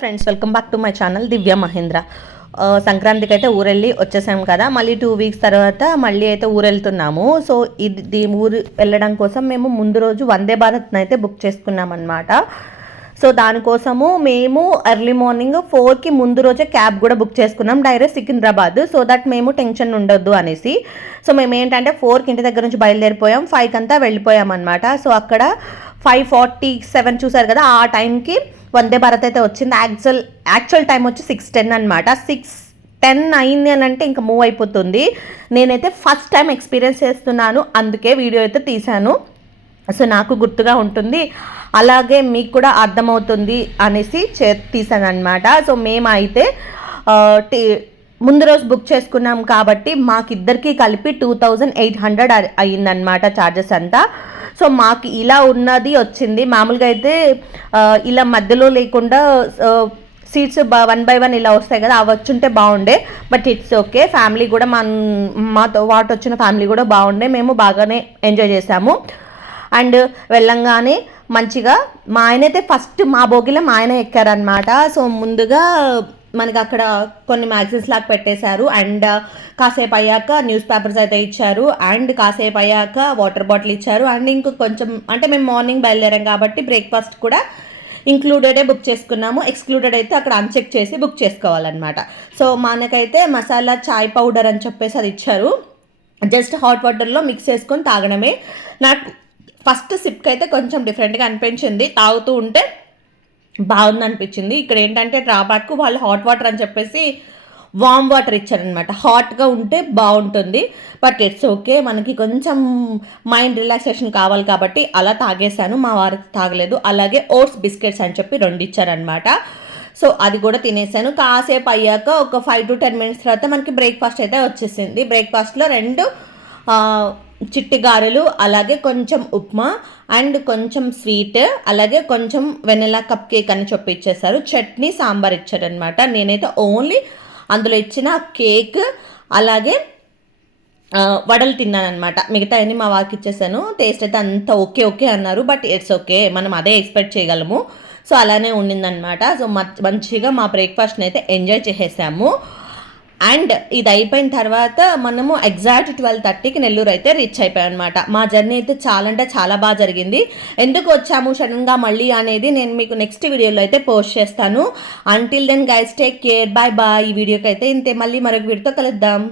Friends welcome back to my channel Divya Mahendra. సంక్రాంతికి అయితే ఊరెళ్ళి వచ్చేసాం కదా, మళ్ళీ 2 వీక్స్ తర్వాత మళ్ళీ అయితే ఊరెళ్తున్నాము. సో ఇది ఊరు వెళ్ళడం కోసం మేము ముందు రోజు వందే భారత్ని అయితే బుక్ చేసుకున్నాం అనమాట. సో దానికోసము మేము ఎర్లీ మార్నింగ్ 4కి ముందు రోజే క్యాబ్ కూడా బుక్ చేసుకున్నాం, డైరెక్ట్ సికింద్రాబాద్. సో దట్ మేము టెన్షన్ ఉండొద్దు అనేసి. సో మేము ఏంటంటే 4కి ఇంటి దగ్గర నుంచి బయలుదేరిపోయాం, 5కి అంతా వెళ్ళిపోయాం అనమాట. సో అక్కడ 5:47 చూసారు కదా, ఆ టైంకి వందే భారత్ అయితే వచ్చింది. యాక్చువల్ టైం వచ్చి 6:10 అనమాట. 6:10 అయింది అని అంటే ఇంకా మూవ్ అయిపోతుంది. నేనైతే ఫస్ట్ టైం ఎక్స్పీరియన్స్ చేస్తున్నాను, అందుకే వీడియో అయితే తీశాను. సో నాకు గుర్తుగా ఉంటుంది, అలాగే మీకు కూడా అర్థమవుతుంది అనేసి తీసాను అనమాట. సో మేమైతే ముందు రోజు బుక్ చేసుకున్నాం కాబట్టి మాకిద్దరికి కలిపి 2800 అయ్యిందనమాట ఛార్జెస్ అంతా. సో మాకు ఇలా ఉన్నది వచ్చింది. మామూలుగా అయితే ఇలా మధ్యలో లేకుండా సీట్స్ 1 by 1 ఇలా వస్తాయి కదా, అవి వచ్చుంటే బాగుండే. బట్ ఇట్స్ ఓకే, ఫ్యామిలీ కూడా మాతో పాటు వచ్చిన ఫ్యామిలీ కూడా బాగుండే, మేము బాగానే ఎంజాయ్ చేసాము. అండ్ వెళ్ళంగానే మంచిగా మా ఆయన అయితే ఫస్ట్ మా బోగిలో మా ఆయన ఎక్కారనమాట. సో ముందుగా మనకి అక్కడ కొన్ని మ్యాగజైన్స్ లాగా పెట్టేశారు, అండ్ కాసేపు అయ్యాక న్యూస్ పేపర్స్ అయితే ఇచ్చారు, అండ్ కాసేపు అయ్యాక వాటర్ బాటిల్ ఇచ్చారు. అండ్ ఇంకో కొంచెం అంటే మేము మార్నింగ్ బయలుదేరాం కాబట్టి బ్రేక్ఫాస్ట్ కూడా ఇంక్లూడెడే బుక్ చేసుకున్నాము. ఎక్స్క్లూడెడ్ అయితే అక్కడ అన్చెక్ చేసి బుక్ చేసుకోవాలన్నమాట. సో మనకైతే మసాలా చాయ్ పౌడర్ అని చెప్పేసి అది ఇచ్చారు, జస్ట్ హాట్ వాటర్లో మిక్స్ చేసుకొని తాగడమే. నాకు ఫస్ట్ సిప్కి అయితే కొంచెం డిఫరెంట్గా అనిపించింది, తాగుతూ ఉంటే బాగుంది అనిపించింది. ఇక్కడ ఏంటంటే డ్రాబ్యాక్, వాళ్ళు హాట్ వాటర్ అని చెప్పేసి వామ్ వాటర్ ఇచ్చారనమాట. హాట్గా ఉంటే బాగుంటుంది, బట్ ఇట్స్ ఓకే, మనకి కొంచెం మైండ్ రిలాక్సేషన్ కావాలి కాబట్టి అలా తాగేశాను. మా వారికి తాగలేదు. అలాగే ఓట్స్ బిస్కెట్స్ అని చెప్పి 2 ఇచ్చారనమాట. సో అది కూడా తినేసాను. కాసేపు అయ్యాక ఒక 5 to 10 minutes తర్వాత మనకి బ్రేక్ఫాస్ట్ అయితే వచ్చేసింది. బ్రేక్ఫాస్ట్లో 2 చిట్టి గారెలు, అలాగే కొంచెం ఉప్మా, అండ్ కొంచెం స్వీట్, అలాగే కొంచెం వెనిలా కప్ కేక్ అని చెప్పి ఇచ్చేసారు. చట్నీ సాంబార్ ఇచ్చారనమాట. నేనైతే ఓన్లీ అందులో ఇచ్చిన కేక్ అలాగే వడలు తిన్నాను అనమాట. మిగతా అన్ని మా వారికి ఇచ్చేసాను. టేస్ట్ అయితే అంత ఓకే అన్నారు, బట్ ఇట్స్ ఓకే, మనం అదే ఎక్స్పెక్ట్ చేయగలము. సో అలానే ఉండిందనమాట. సో మంచిగా మా బ్రేక్ఫాస్ట్ని అయితే ఎంజాయ్ చేసేసాము. అండ్ ఇది అయిపోయిన తర్వాత మనము ఎగ్జాక్ట్ 12:30కి నెల్లూరు అయితే రీచ్ అయిపోయాం అనమాట. మా జర్నీ అయితే చాలా అంటే చాలా బాగా జరిగింది. ఎందుకు వచ్చాము సడన్గా మళ్ళీ అనేది నేను మీకు నెక్స్ట్ వీడియోలో అయితే పోస్ట్ చేస్తాను. Until then guys, take care, bye bye. ఈ వీడియోకి అయితే ఇంతే, మళ్ళీ మరొక వీడియోతో కలుద్దాం.